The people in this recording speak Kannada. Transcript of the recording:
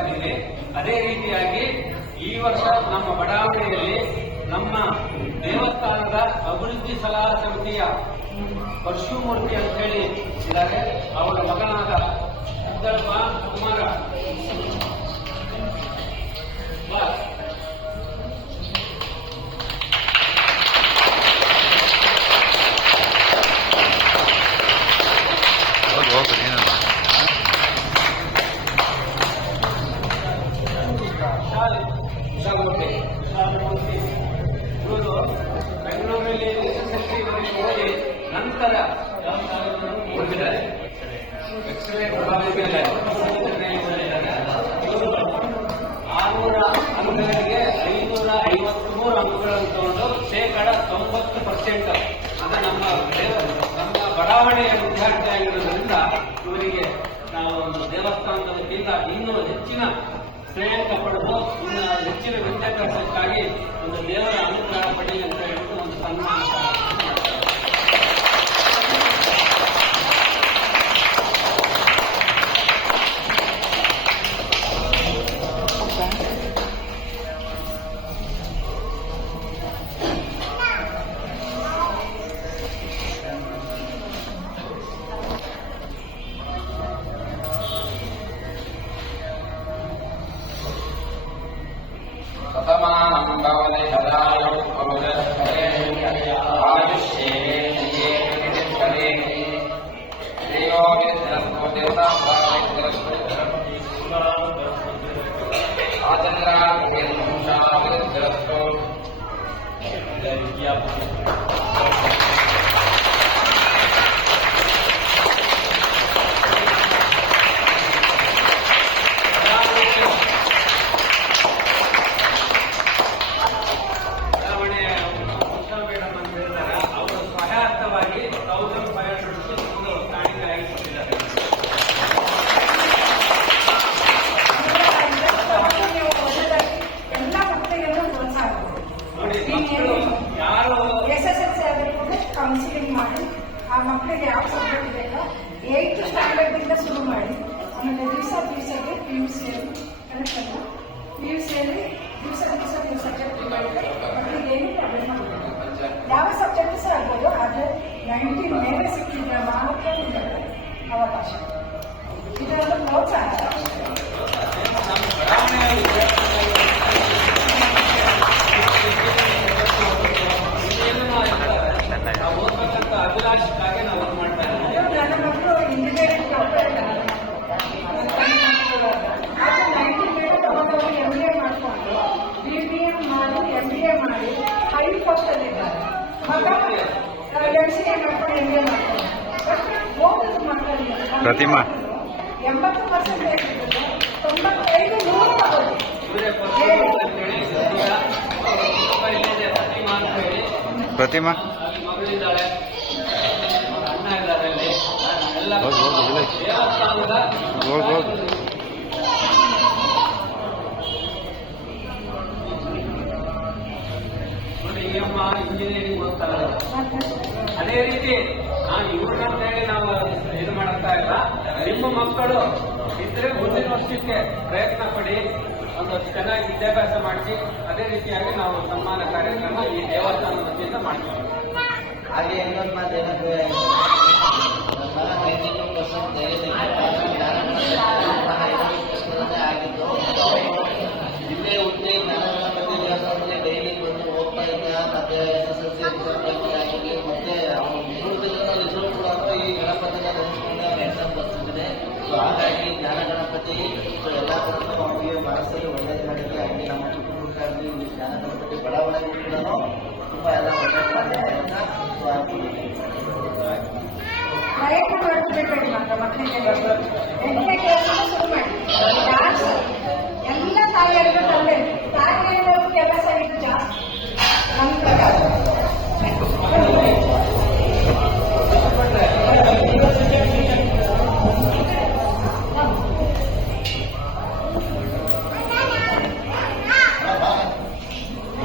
ಇದ್ದೀವಿ. ಅದೇ ರೀತಿಯಾಗಿ ಈ ವರ್ಷ ನಮ್ಮ ಬಡಾವಣೆಯಲ್ಲಿ ನಮ್ಮ ದೇವಸ್ಥಾನದ ಅಭಿವೃದ್ಧಿ ಸಲಹಾ ಸಮಿತಿಯ ಪರಶುಮೂರ್ತಿ ಅಂತ ಹೇಳಿ ಇದ್ದಾರೆ. ಅವರ ಮಗನಾದ ಸಿದ್ದಪ್ಪ ಕುಮಾರ ಇವರು ಬೆಂಗಳೂರಲ್ಲಿ ಓದಿ ನಂತರ ಓದಿದ್ದಾರೆ. ಎಕ್ಸ್ರೇ ವಿಭಾಗದಲ್ಲಿ 600 ಅಂಕಗಳಿಗೆ 553 ಅಂಕಗಳನ್ನು ತಗೊಂಡು 90% ಅದು ನಮ್ಮ ಬಡಾವಣೆಯ ವಿದ್ಯಾರ್ಥಿ ಆಗಿರೋದ್ರಿಂದ ಇವರಿಗೆ ನಾವು ಒಂದು ದೇವಸ್ಥಾನದ ವತಿಯಿಂದ ಇನ್ನೂ ಹೆಚ್ಚಿನ ಶ್ರೇಯಾಂಕ ಪಡೆದು ಇನ್ನು ಹೆಚ್ಚಿನ ವಿದ್ಯಾಭ್ಯಾಸಕ್ಕಾಗಿ ಒಂದು ದೇವರ ಅನುಗ್ರಹ ಪಡೆಯಲಿ ಅಂತ ಹೇಳ್ಬಿಟ್ಟು ಒಂದು ಸನ್ಮಾನ ಕೌನ್ಸಿಲಿಂಗ್ ಮಾಡಿ ಆ ಮಕ್ಕಳಿಗೆ ಯಾವ ಸಬ್ಜೆಕ್ಟ್ ಬೇಕೋ 8th ಸ್ಟ್ಯಾಂಡರ್ಡ್ ಶುರು ಮಾಡಿ ಆಮೇಲೆ ದಿವಸಕ್ಕೆ PUCಯಲ್ಲಿ ಕರೆಕ್ಟ್ ಅಲ್ಲ PUCಯಲ್ಲಿ ದಿವಸ ಸಬ್ಜೆಕ್ಟ್ ಮಕ್ಕಳಿಗೆ ಏನು ಪ್ರಾಬ್ಲಮ್ ಆಗುತ್ತೆ. ಯಾವ ಸಬ್ಜೆಕ್ಟ್ ಸಹ ಆಗ್ಬೋದು, ಆದರೆ 19 ಮೇಲೆ ಸಿಕ್ಕಿದ್ರೆ ಮಾತ್ರ ಅವಕಾಶ. ಇದೊಂದು ಪ್ರೋತ್ಸಾಹ. ಅಭಿಲಾಷಕ್ಕಾಗಿ ನಾವು ಮಾಡ್ತಾ ಇದ್ದೀವಿ. ನನ್ನ ಮಕ್ಕಳು ಇಂಜಿನಿಯರಿಂಗ್ ತಗೊಂಡವರು MBA ಮಾಡಿಕೊಂಡು BBA ಮಾಡಿ MBA ಮಾಡಿ ಹೈ ಪೋಸ್ಟಲ್ಲಿದ್ದಾರೆ. ಮಗ MCA ಮಾಡ್ಕೊಂಡು MBA ಮಾಡ್ತಾರೆ. ಓದೋದು ಮಕ್ಕಳಿಗೆ ಪ್ರತಿಮಾ 80% ಇರ್ತದೆ, 95 ಪ್ರತಿಮಾ ಮಗಳಿದ್ದಾಳೆ, ಅಣ್ಣ ಇದ್ದಾರೆ, ಎಲ್ಲ ದೇವಸ್ಥಾನದ ನೋಡಿ ಈ ಅಮ್ಮ ಇಂಜಿನಿಯರಿಂಗ್ ಓದ್ತಾರೆ. ಅದೇ ರೀತಿ ನಾನು ಇವ್ರನ್ನ ಹೇಳಿ ನಾವು ಇದು ಮಾಡ್ತಾ ಇಲ್ಲ. ನಿಮ್ಮ ಮಕ್ಕಳು ಇದ್ರೆ ಮುಂದಿನ ವರ್ಷಕ್ಕೆ ಪ್ರಯತ್ನ ಪಡಿ, ಒಂದು ಚೆನ್ನಾಗಿ ವಿದ್ಯಾಭ್ಯಾಸ ಮಾಡಿಸಿ. ಅದೇ ರೀತಿಯಾಗಿ ನಾವು ಸನ್ಮಾನ ಕಾರ್ಯಕ್ರಮ ಈ ದೇವಸ್ಥಾನದ ವತಿಯಿಂದ ಮಾಡ್ತೀವಿ. ಹಾಗೆ ಇನ್ನೊಂದು ಮಾತೇನಂದ್ರೆ ಆಗಿದ್ದು ಇಲ್ಲೇ ಹುಟ್ಟಿ ಜ್ಞಾನಗಣಪತಿ ದೇವಸ್ಥಾನದಲ್ಲಿ ಡೈಲಿ ಬಂದು ಹೋಗ್ತಾ ಇದ್ದ. ಮತ್ತೆ SSLC ಆಗಿ ಮತ್ತೆ ರಿಸಲ್ಟ್ ಕೂಡ ಈ ಗಣಪತಿನ ನೆನೆಸ್ಕೊಂಡು ಅವ್ರು ಎಕ್ಸಾಮ್ ಬರ್ತಿದ್ದಾರೆ. ಸೊ ಹಾಗಾಗಿ ಜ್ಞಾನ ಗಣಪತಿ ಎಲ್ಲ ಥರದ್ದು ಅವರಿಗೆ ಮನಸ್ಸಲ್ಲಿ ಒಳ್ಳೇದು ಮಾಡಿದ್ರೆ, ಹಾಗೆ ನಮ್ಮ ಕುಟುಂಬಕ್ಕಾಗಿ ಈ ಜ್ಞಾನ ಗಣಪತಿ ಬಡಾವಣೆಗೂ ಕೂಡ ತುಂಬ ಎಲ್ಲ ಒಳ್ಳೇದು ಮಾಡಿದ್ದಾರೆ ಅಂತ ಪ್ರಯತ್ನ ಮಾಡ್ಕೋಬೇಕು. ಮಕ್ಕಳಿಗೆ 8ನೇ ಕ್ಲಾಸ್ ಶುರು ಮಾಡಿ ಎಲ್ಲ ತಾಯಿಯರಿಗೂ ತಂದೆ ತಾಯಿಯರಿಗೂ ಕೆಲಸ ಇದು ಜಾಸ್ತಿ ನಮ್ಮ